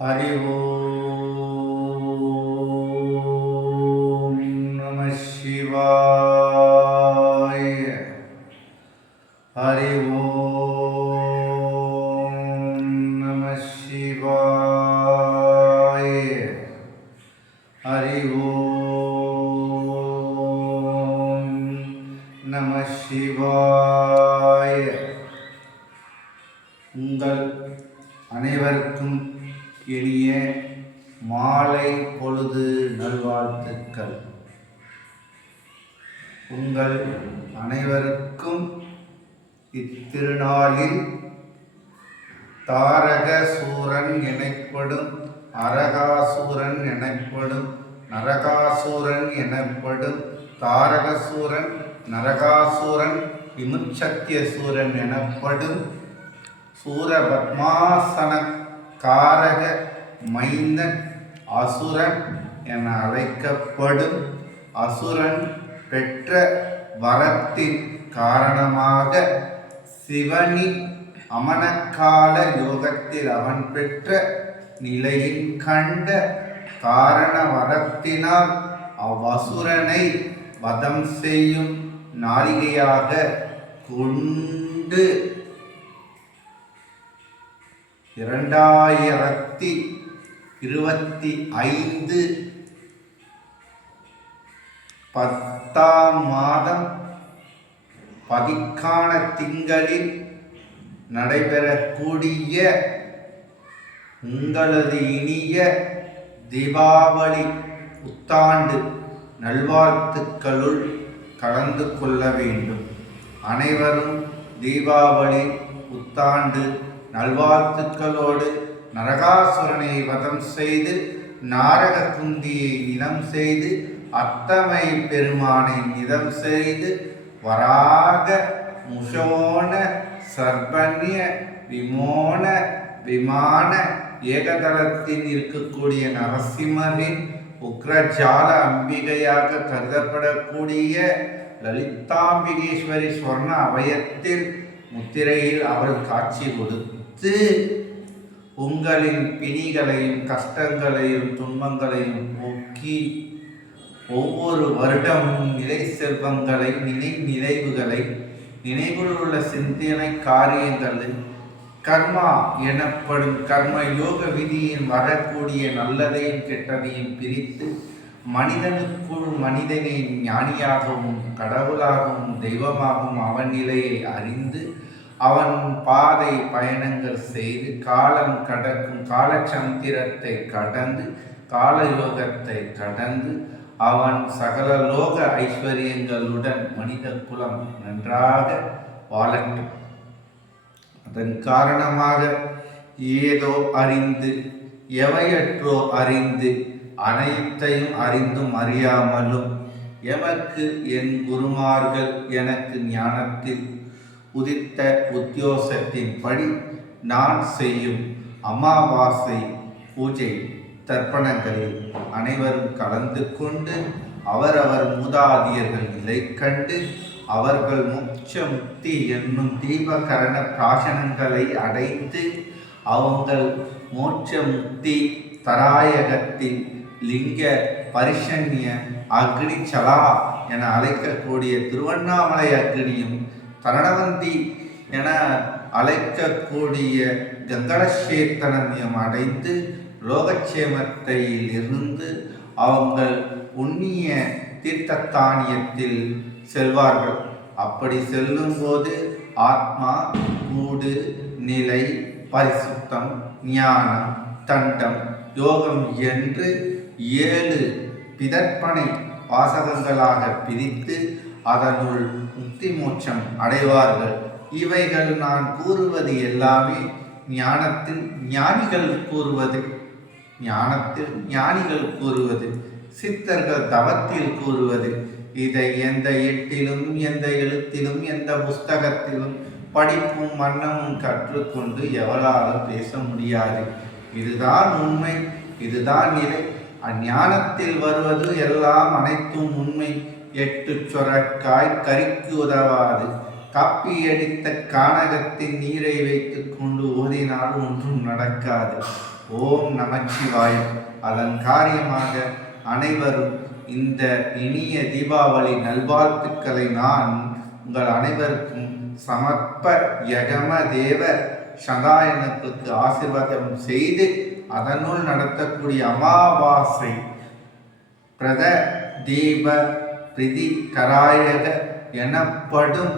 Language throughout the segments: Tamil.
ஹரி ஓம் நம சிவாய. ஹரி ஓம் நம சிவாய. ஹரி ஓம் நம சிவாய. உங்கள் அனைவருக்கும் இனிய மாலை பொழுது நல்வாழ்த்துக்கள். உங்கள் அனைவருக்கும் இத்திருநாளில் தாரகசூரன் எனப்படும், அரகாசூரன் எனப்படும், நரகாசூரன் எனப்படும், தாரகசூரன், நரகாசூரன், விமுச்சத்தியசூரன் எனப்படும் சூரபத்மாசன காரக மைந்தன் அசுரன் என அழைக்கப்படும் அசுரன் பெற்ற வரத்தின் காரணமாக சிவனி அமனக்கால யோகத்தில் அவன் பெற்ற நிலையின் கண்ட காரண வரத்தினால் அவ்வசுரனை வதம் செய்யும் நாளிகையாக கொண்டு 2025 10ஆம் மாதம் பதிக்கான திங்களில் நடைபெறக்கூடிய உங்களது இனிய தீபாவளி புத்தாண்டு நல்வாழ்த்துக்களுள் கலந்து கொள்ள வேண்டும். அனைவரும் தீபாவளி புத்தாண்டு நல்வாழ்த்துக்களோடு நரகாசுரனை வதம் செய்து நாரக குந்தியை நிலம் செய்து அத்தமை பெருமானை நிதம் செய்து வராக முஷோன சர்பன்ய விமோன விமான ஏகதளத்தில் இருக்கக்கூடிய நரசிம்மரின் உக்ரஜால அம்பிகையாக கருதப்படக்கூடிய லலிதாம்பிகேஸ்வரி ஸ்வர்ண அபயத்தில் முத்திரையில் அவர் காட்சி கொடுத்து உங்களின் பிணிகளையும் கஷ்டங்களையும் துன்பங்களையும் போக்கி ஒவ்வொரு வருடமும் நிலை செல்வங்களை நினைவுகளை நினைவில் உள்ள சிந்தனை காரியங்களில் கர்மா எனப்படும் கர்ம யோக விதியின் வரக்கூடிய நல்லதையும் கெட்டதையும் பிரித்து மனிதனுக்குள் மனிதனை ஞானியாகவும் கடவுளாகவும் தெய்வமாகவும் அவன் நிலையை அறிந்து அவன் பாதை பயணங்கள் செய்து காலம் கடக்கும் காலச்சந்திரத்தை கடந்து காலயோகத்தை கடந்து அவன் சகல லோக ஐஸ்வர்யங்களுடன் மனித குலம் நன்றாக வாழட்டும். அதன் காரணமாக ஏதோ அறிந்து எவையற்றோ அறிந்து அனைத்தையும் அறிந்தும் அறியாமலும் எமக்கு என் குருமார்கள் எனக்கு ஞானத்தில் உதித்த உத்தியோகத்தின்படி நான் செய்யும் அமாவாசை பூஜை தர்ப்பணங்களில் அனைவரும் கலந்து கொண்டு அவரவர் மூதாதியர்கள் நிலை கண்டு அவர்கள் மோட்ச முக்தி என்னும் தீபகரண பிராசனங்களை அடைந்து அவங்கள் மோட்ச முக்தி தராயகத்தில் லிங்க பரிசன்ய அக்னி சலா என அழைக்கக்கூடிய திருவண்ணாமலை அக்னியும் தரணவந்தி என அழைக்கக்கூடிய கங்கடசேத்தனையும் அடைந்து லோகக்ஷேமத்தில் இருந்து அவங்கள் புண்ணிய தீர்த்தத்தானியத்தில் செல்வார்கள். அப்படி செல்லும்போது ஆத்மா கூடு நிலை பரிசுத்தம் ஞானம் தண்டம் யோகம் என்று 7 பிதற்பனை வாசகங்களாக பிரித்து அதனுள் முக்தி மோட்சம் அடைவார்கள். இவைகள் நான் கூறுவது எல்லாமே ஞானத்தில் ஞானிகள் கூறுவது சித்தர்கள் தவத்தில் கூறுவது. இதை எந்த எட்டிலும் எந்த எழுத்திலும் எந்த புஸ்தகத்திலும் படிப்பும் மன்னமும் கற்றுக்கொண்டு எவராலும் பேச முடியாது. இதுதான் உண்மை, இதுதான் நிலை. அஞ்ஞானத்தில் வருவது எல்லாம் அனைத்தும் உண்மை. 8 சொரக்காய் கறிக்கு உதவாது. கப்பியடித்த கானகத்தின் நீரை வைத்து கொண்டு ஓதினால் ஒன்றும் நடக்காது. ஓம் நமச்சிவாய. அதன் காரியமாக அனைவரும் இந்த இனிய தீபாவளி நல்வாழ்த்துக்களை நான் உங்கள் அனைவருக்கும் சமர்ப்ப யகம தேவ சதாயனத்துக்கு ஆசீர்வாதம் செய்து அதனுள் நடத்தக்கூடிய அமாவாசை பிரத தீப பிரிதி கராயக எனப்படும்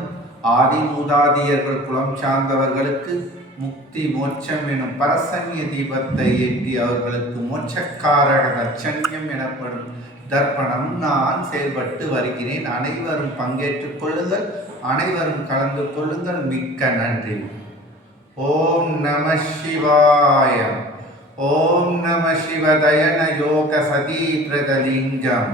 ஆதிமூதாதியர்கள் குலம் சார்ந்தவர்களுக்கு முக்தி மோட்சம் எனும் பரசன்ய தீபத்தை ஏற்றி அவர்களுக்கு மோட்சக்காரக தட்சண்யம் எனப்படும் தர்ப்பணம் நான் செயல்பட்டு வருகிறேன். அனைவரும் பங்கேற்றுக் கொள்ளுங்கள், அனைவரும் கலந்து கொள்ளுங்கள். மிக்க நன்றி. ஓம் நம சிவாய. ஓம் நம சிவதயன யோக சதீ பிரதலிங்கம்.